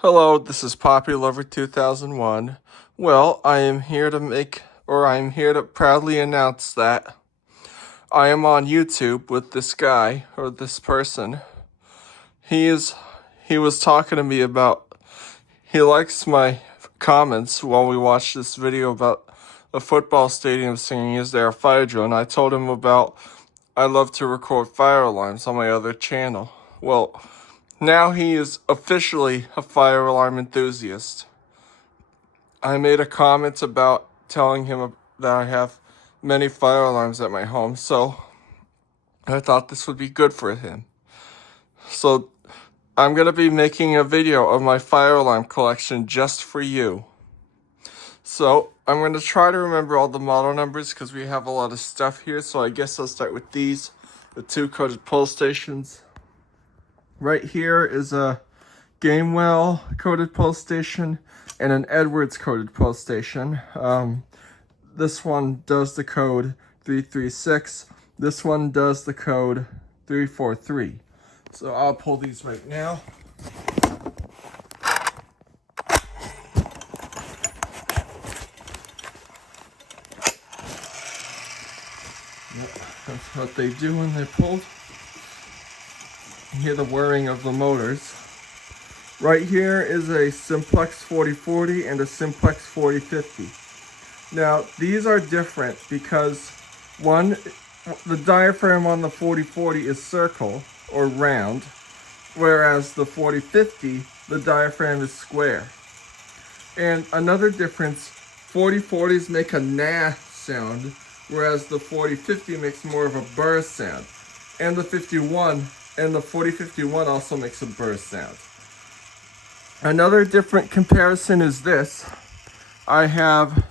Hello, this is Poppy Lover 2001. Well, I am here to proudly announce that I am on YouTube with this guy, or this person. He is, he was talking to me about, he likes my comments while we watch this video about a football stadium singing Is There a Fire Drill? And I told him about, I love to record fire alarms on my other channel. Well, now he is officially a fire alarm enthusiast. I made a comment about telling him that I have many fire alarms at my home, so I thought this would be good for him. So I'm going to be making a video of my fire alarm collection just for you. So I'm going to try to remember all the model numbers because we have a lot of stuff here, so I guess I'll start with these, the 2 coded pull stations. Right here is a Gamewell coded pull station and an Edwards coded pull station. This one does the code 336. This one does the code 343. So I'll pull these right now. Yep, that's what they do when they're pulled. You hear the whirring of the motors. Right here is a Simplex 4040 and a Simplex 4050. Now, these are different because one, the diaphragm on the 4040 is circle or round, whereas the 4050, the diaphragm is square. And another difference, 4040s make a nah sound, whereas the 4050 makes more of a burst sound. And the 4051 also makes a burst sound. Another different comparison is this. I have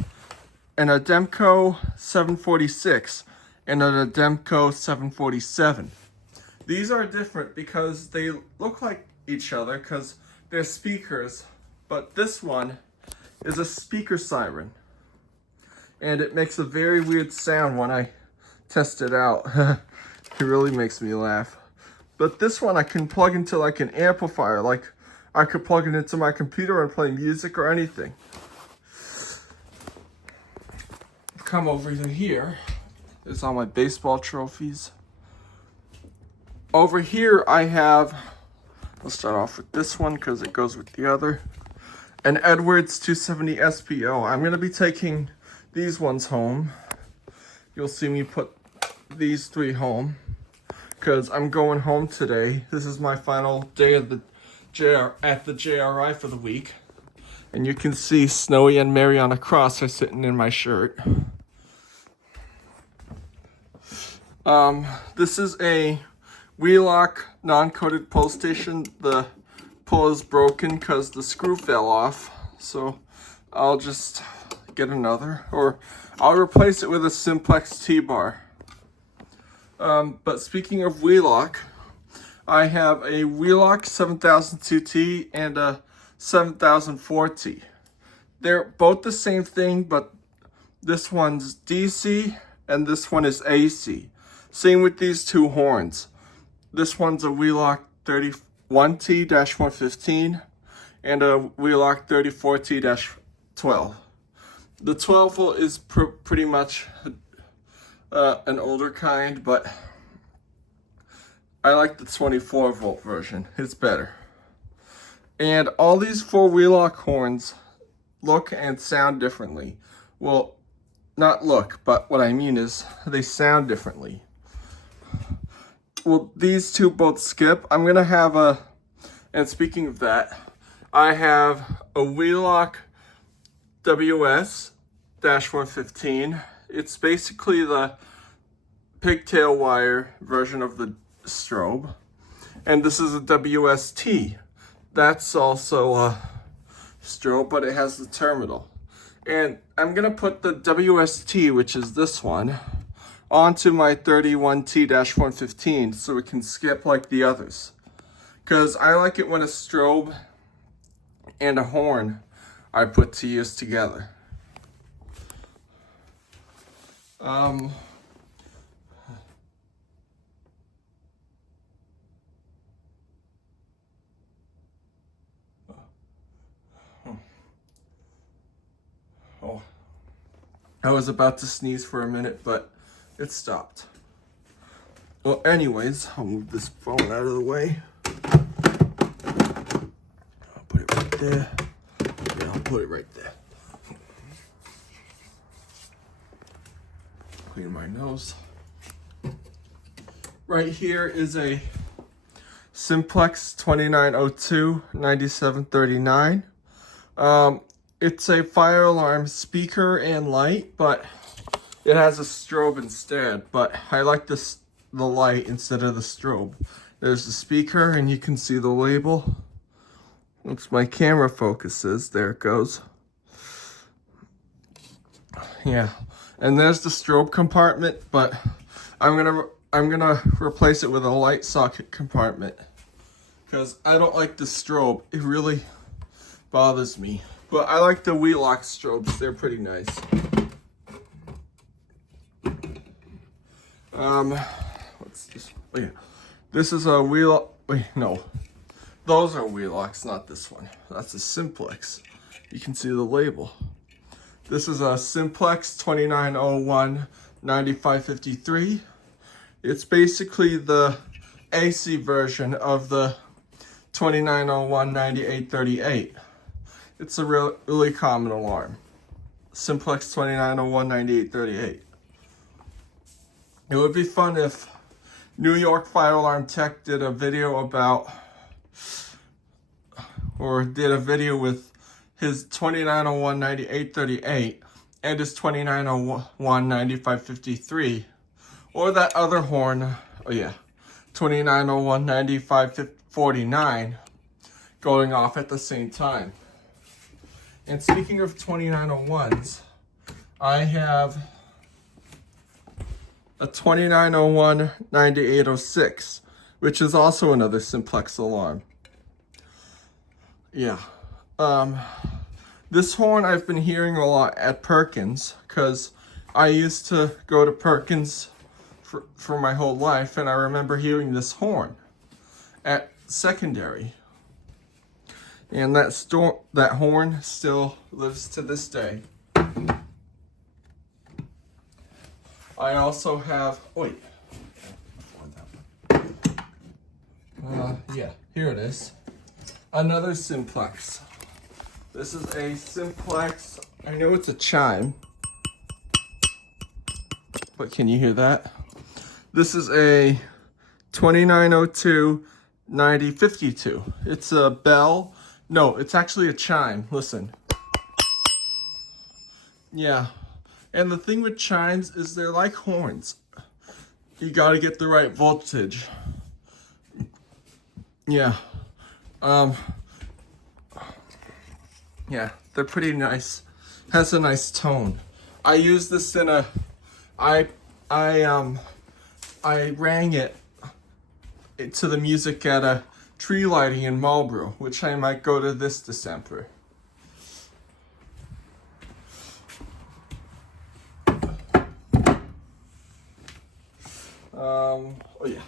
an Ademco 746 and an Ademco 747. These are different because they look like each other because they're speakers, but this one is a speaker siren. And it makes a very weird sound when I test it out. It really makes me laugh. But this one I can plug into like an amplifier, like I could plug it into my computer and play music or anything. Come over to here. It's all my baseball trophies. Over here I have, let's start off with this one because it goes with the other. An Edwards 270 SPO. I'm going to be taking these ones home. You'll see me put these 3 home because I'm going home today. This is my final day of the at the JRI for the week. And you can see Snowy and Mariana Cross are sitting in my shirt. This is a Wheelock non-coated pull station. The pull is broken because the screw fell off. So I'll just get another, or I'll replace it with a Simplex T-bar. But speaking of Wheelock, I have a Wheelock 7002T and a 7004T. They're both the same thing, but this one's DC and this one is AC. Same with these 2 horns. This one's a Wheelock 31T-115 and a Wheelock 34T-12. The 12 volt is pretty much an older kind, but I like the 24 volt version. It's better. And all these 4 Wheelock horns look and sound differently. Well, not look, but what I mean is they sound differently. Well, these 2 both skip. I'm going to have and speaking of that, I have a Wheelock WS-115. It's basically the pigtail wire version of the strobe. And this is a WST. That's also a strobe, but it has the terminal. And I'm going to put the WST, which is this one, onto my 31T-115 so it can skip like the others. Because I like it when a strobe and a horn are put to use together. I was about to sneeze for a minute, but it stopped. Well, anyways, I'll move this phone out of the way. I'll put it right there. Yeah, I'll put it right there. Clean my nose. Right here is a Simplex 2902 9739. It's a fire alarm speaker and light, but it has a strobe instead. But I like the light instead of the strobe. There's the speaker, and you can see the label. Looks my camera focuses. There it goes. Yeah, and there's the strobe compartment, but I'm gonna replace it with a light socket compartment because I don't like the strobe. It really bothers me. But I like the Wheelock strobes. They're pretty nice. What's this? Oh yeah, this is a Wheelock. Wait, no, those are Wheelocks, not this one. That's a Simplex. You can see the label. This is a Simplex 2901 9553. It's basically the AC version of the 2901 9838. It's a really common alarm. Simplex 2901 9838. It would be fun if New York Fire Alarm Tech did a video about, or did a video with his 2901 9838 and his 2901 9553, or that other horn, oh yeah, 2901 9549 going off at the same time. And speaking of 2901s, I have a 2901 9806, which is also another Simplex alarm. Yeah. This horn I've been hearing a lot at Perkins, because I used to go to Perkins for my whole life, and I remember hearing this horn at secondary. And that horn still lives to this day. I also have, wait. Yeah, here it is. Another Simplex. This is a Simplex. I know it's a chime, but can you hear that? This is a 2902 9052. It's a bell. No, it's actually a chime. Listen. Yeah. And the thing with chimes is they're like horns. You gotta get the right voltage. Yeah. Yeah, they're pretty nice. Has a nice tone. I use this in a, I rang it to the music at a tree lighting in Marlboro, which I might go to this December. Oh yeah.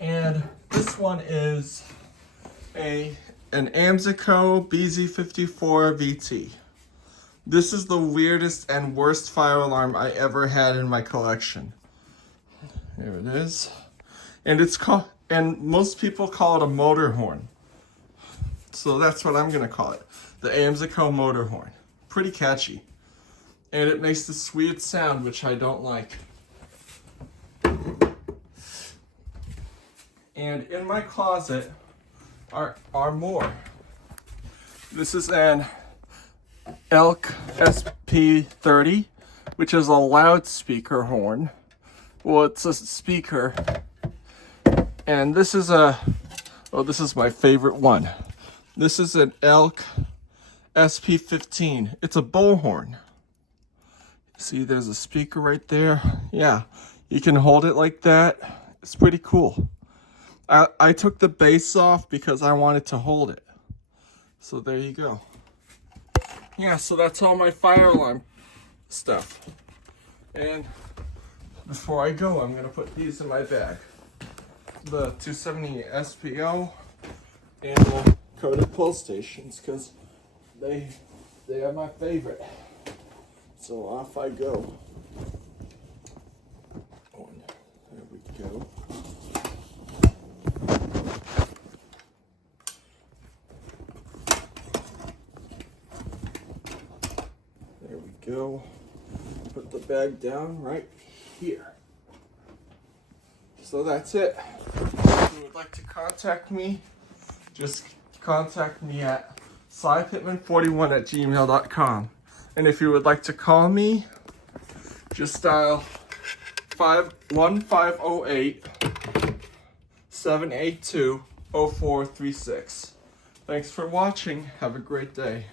And this one is an Amsico BZ54 VT. This is the weirdest and worst fire alarm I ever had in my collection. There it is. And it's called, and most people call it a motor horn. So that's what I'm gonna call it. The Amsico motor horn. Pretty catchy. And it makes this weird sound, which I don't like. And in my closet are more. This is an Elk SP30, which is a loudspeaker horn. Well, it's a speaker. And this is this is my favorite one. This is an Elk SP15. It's a bullhorn. See, there's a speaker right there. Yeah, you can hold it like that. It's pretty cool. I took the base off because I wanted to hold it. So there you go. Yeah, so that's all my fire alarm stuff. And before I go, I'm gonna put these in my bag. The 270 SPO and coated pull stations, because they are my favorite. So off I go. There we go. There we go. Put the bag down right here. So that's it. If you would like to contact me, just contact me at cypitman41@gmail.com. And if you would like to call me, just dial 1508-782-0436. Thanks for watching. Have a great day.